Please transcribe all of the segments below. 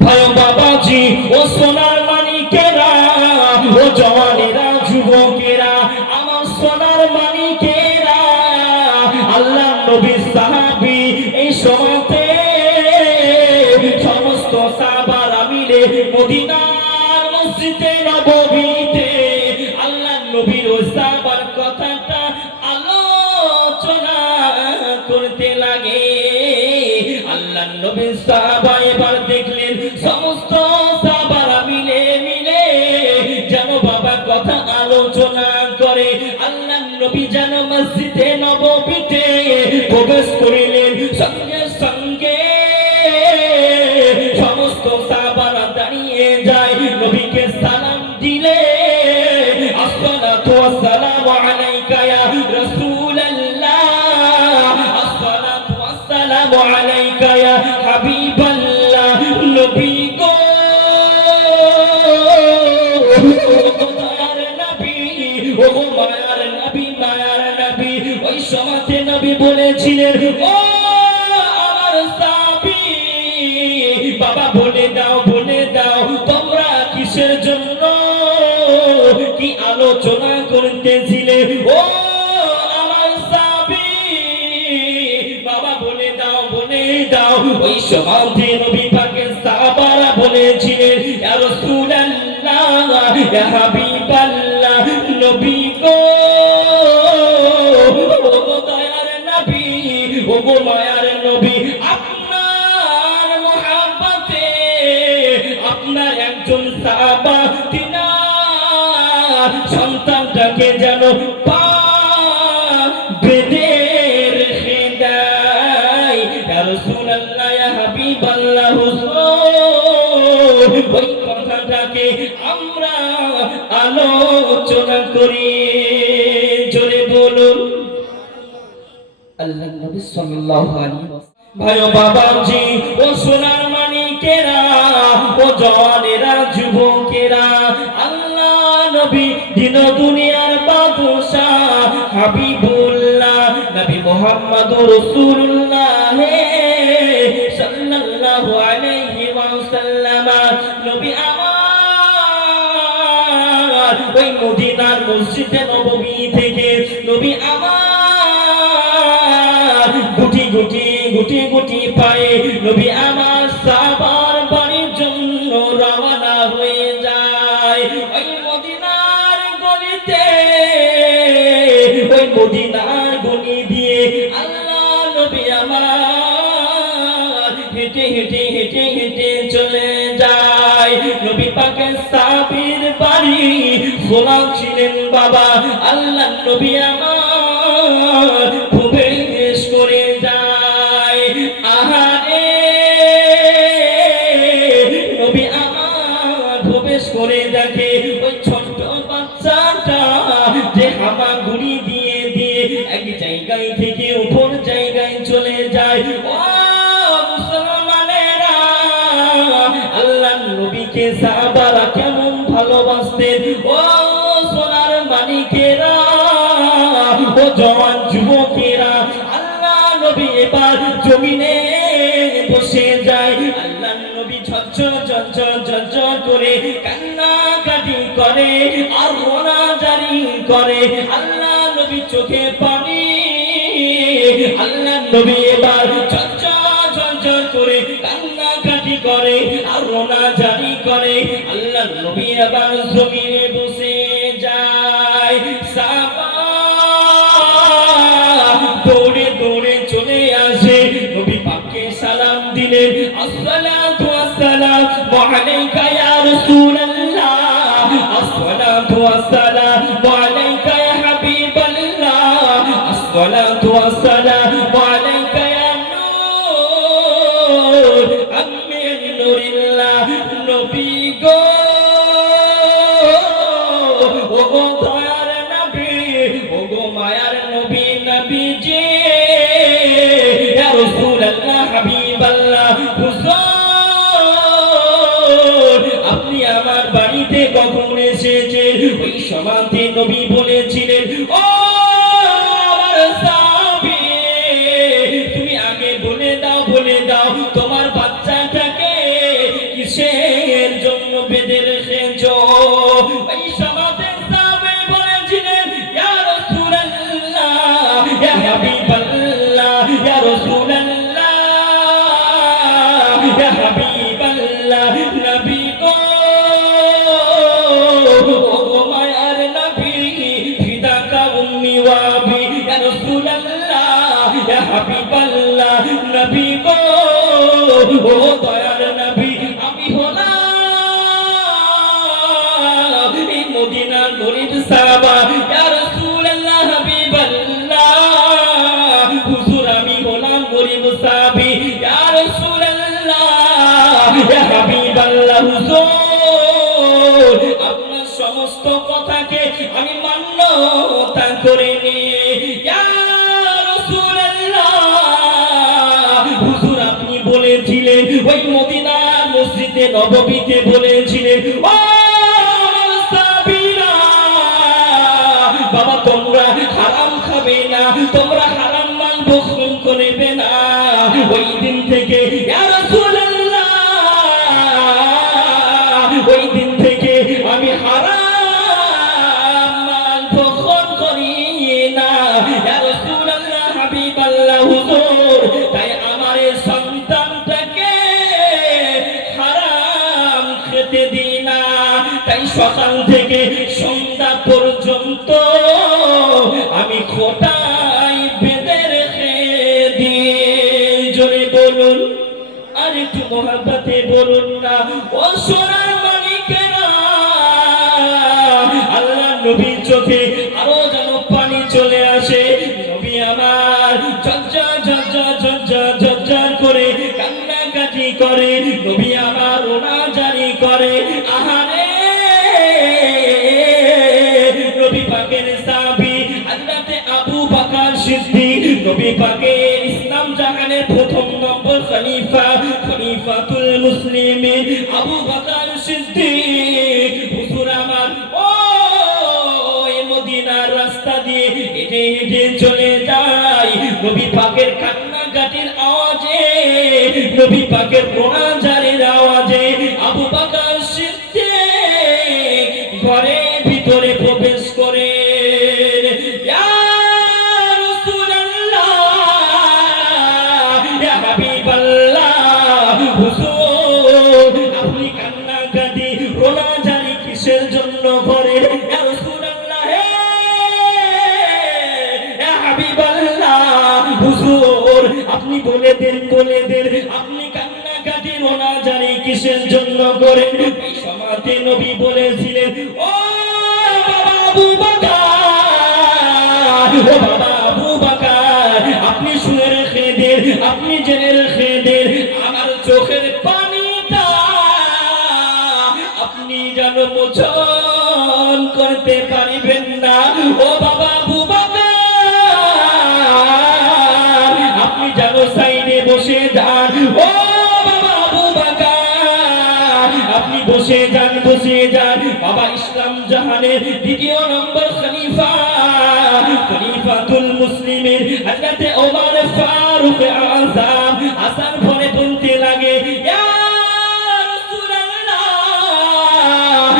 ভাই বাবাজি ও সোনার মানিকেরা, ও জওয়ানেরা যুবকেরা, আমার সোনার মানিকেরা, আল্লাহ নবী সাহাবী এই সময়তে সমস্ত সাহাবারা মিলে মদিনার মসজিদে নববীতে আল্লাহ নবীর ওই সাহাবার কথাটা আলোচনা করতে লাগে। আল্লাহ নবীর সাহাবা এবার দেখলেন সমস্ত সাহাবারা মিলে মিলে যেন বাবা কথা আলোচনা করে। আল্লাহ নবী যেন মসজিদে নববীতে প্রবেশ করিলেন, সঙ্গে সঙ্গে সমস্ত সাহাবারা দাঁড়িয়ে যায়, নবীকে সালাম দিলে আসসালাতু ওয়াসসালামু আলাইকা ইয়া রাসূলুল্লাহ, আসসালাতু ওয়াসসালামু আলাইকা ইয়া হাবিবাল্লাহ। নবী গো দয়ার নবী, ও মায়ার নবী, মায়ার নবী। ওই সময়তে নবী বলেছিলেন, ও আমার সাহাবী বাবা বলে দাও, বলে দাও তোমরা কিসের জন্য কি আলোচনা করতেছিলে? ও আমার সাহাবী বাবা বলে দাও, বলে দাও। ওই সময়তে নবী পাকের সাহাবারা বলেছিলেন, ইয়া রাসূলুল্লাহ, ইয়া হাবিবাল্লাহ। নবী গো ও দয়ার নবী, ও মায়ার নবী, আপনার মহব্বতে আপনার একজন সাহাবা তিনার সন্তানটাকে যেন পা বেঁধে রেখে দেয়। ইয়া রাসূলুল্লাহ, ইয়া হাবিবাল্লাহ, হুজুর ওই কথাটাকে আমরা আলোচনা করি। জোরে বলুন আল্লাহ নবী সাল্লাল্লাহু আলাইহি ওয়াসাল্লাম। ভাই ও বাবাজি ও সোনার মানিকেরা, ও জওয়ানেরা যুবকেরা, আল্লাহ নবী দিন দুনিয়ার বাদশাহ হাবিবুল্লাহ নবী মুহাম্মদুর রাসূলুল্লাহ সাল্লাল্লাহু আলাইহি ওয়াসাল্লাম, নবী আমার ওই মদিনার মসজিদে নববী থেকে নবী আমার গুটি গুটি গুটি গুটি পায়ে নবী আমার সাহাবার বাড়ির জন্য রওনা হয়ে যায়। ওই মদিনার গলিতে, ওই মদিনার গলি দিয়ে আল্লাহ নবী আমার হেঁটে হেঁটে হেঁটে হেঁটে চলে যায়। নবী পাকের সাহাবীর বাড়ি খোলা ছিলেন বাবা, আল্লাহ নবী আমার প্রবেশ করে যায়। আহারে নবী আমার প্রবেশ করে দেখে ওই ছোট্ট বাচ্চাটা যে হামাগুড়ি দিয়ে দিয়ে এক জায়গায় থেকে উপর জায়গায় চলে যায়। ও মুসলমানেরা, আল্লাহ নবীকে সাহাবারা কেমন ভালোবাসতেন। ও সোনার মানিকেরা, ও জওয়ান যুবকেরা, আল্লাহ নবী এবার জমিনে বসে যায়। আল্লাহ নবী ঝরঝর ঝরঝর ঝরঝর করে কান্নাকাটি করে আর রোনা জারি করে। আল্লাহ নবী চোখে পানি, আল্লাহ নবী এবার ঝরঝর ঝরঝর করে কান্নাকাটি করে আর রোনা জারি করে। আল্লাহ নবী এবার জমিনে বসে যায়। সাহাবা দৌড়ে দৌড়ে চলে আসে, নবী পাককে সালাম দিলেন, আসসালাতু ওয়াসসালামু আলাইকা ইয়া রাসূলুল্লাহ, আসসালাতু ওয়াসসালামু আলাইকা ইয়া হাবিবাল্লাহ, আসসালাতু ওয়াসসালামু আলাইকা ইয়া নূর আমিন নূরিল্লাহ। নবী গো ও দয়ার নবী, ও গো মায়ার নবী, নবীজি ইয়া রাসূলুল্লাহ, হাবিবাল্লাহ, হুজুর আপনি আমার বাড়িতে কখন এসেছেন? ওই সময়তে নবী বলেছিলেন, ও আমার সাহাবী তুমি আগে বলে দাও, বলে দাও তোমার বাচ্চাটাকে কিসের জন্য বেঁধে রেখেছো? ওই সমাজের সাহাবী বলেছিলেন, ইয়া রাসূলুল্লাহ, ইয়া হাবিবাল্লাহ, ইয়া রাসূলুল্লাহ, ইয়া হাবিবাল্লাহ, নবী গো, ও মায়ার নবী, ফিদাকা উম্মি ওয়া আবি, ইয়া রাসূলুল্লাহ, ইয়া হাবিবাল্লাহ, নবী গো, ও দয়ার নবী, আমি হলাম এই মদিনার গরীব সাহাবা, ইয়া রাসূলুল্লাহ, হাবিবাল্লাহ, হুজুর আমি হলাম গরীব সাহাবী, ইয়া রাসূলুল্লাহ, ইয়া হাবিবাল্লাহ, হুজুর আপনার সমস্ত কথাকে আমি মান্যতা করে নিয়ে, ইয়া রাসূলুল্লাহ, হুজুর আপনি বলেছিলেন ওই মদিনার মসজিদে নববীতে বলেছিলেন, ও আমার সাহাবীরা, বাবা তোমরা হারাম খাবে না, তোমরা হারাম মাল ভক্ষণ করবে না। ওই দিন থেকে ইয়া রাসূলুল্লাহ, ওই দিন থেকে আমি হারাম মাল ভক্ষণ করি না, ইয়া রাসূলুল্লাহ, হাবিবাল্লাহ, হুজুর তাই আমার এই সন্তানটাকে হারাম খেতে দিই না। তাই সকাল থেকে সন্ধ্যা পর্যন্ত আমি খোঁটায় বেঁধে রেখে দিই। জোরে বলুন, আর একটু মহব্বতে বলুন না, ও সোনার মানিকেরা। আল্লাহ নবীর চোখে আরো যেন পানি চলে আসে। নবী আমার ঝরঝর ঝরঝর ঝরঝর ঝরঝর করে কান্নাকাটি করে, নবী আমার রোনাজারি করে। আহারে নবী পাকের সাহাবী হযরতে আবু বকর সিদ্দিক, নবী পাকের ইসলাম জাহানের প্রথম নম্বর খলিফা, খলিফাতুল মুসলিমিন আবু বকর সিদ্দিক, হুজুর আমার ওই মদিনার রাস্তা দিয়ে হেঁটে হেঁটে চলে যায়। নবী পাকের কান্নাকাটির আওয়াজে, নবী পাকের রোনাজারির আওয়াজে আবু বকর সিদ্দিক ঘরের ভিতরে প্রবেশ করে, ইয়া রাসূলুল্লাহ, ইয়া হাবিবাল্লাহ, হুজুর আপনি কান্নাকাটি রোনাজারি কিসের জন্য করেন? ইয়া রাসূলুল্লাহ, ইয়া হাবিবাল্লাহ, হুজুর আপনি বলে দেন, বলে দেন আপনি কান্নাকাটি রোনাজারি কিসের জন্য করেন? এই সমাজে নবী বলেছিলেন, ও বাবা আবু বকর, ও বাবা আবু বকর, আপনি শুনে রেখে দেন, আপনি জেনে রেখে দেন, আমার চোখের পানিটা আপনি যেন মোচন করতে পারবেন না। ও বাবা আবু বকর, আপনি যেন সাইডে বসে যান। ও বাবা আবু বকর, আপনি বসে যান, বসে যান। বাবা ইসলাম জাহানের দ্বিতীয় নম্বর খলিফা, খলিফাতুল মুসলিমিন হযরতে ওমর ফারুক আযম আসার পরে বলতে লাগে, ইয়া রাসূলুল্লাহ,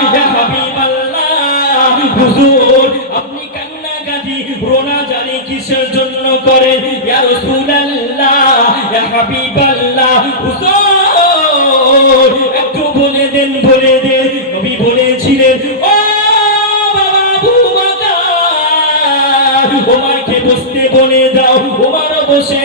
ইয়া হাবিবাল্লাহ, হুজুর আপনি কান্নাকাটি রোনাজারি কিসের জন্য করেন? ইয়া রাসূলুল্লাহ, ইয়া হাবিবাল্লাহ, হুজুর একটু বলে দেন, বলে দেন। নবী বলেছিলেন, ও বাবা আবু বকর, ওমরকে বসতে বলে দাও, ওমরও বসে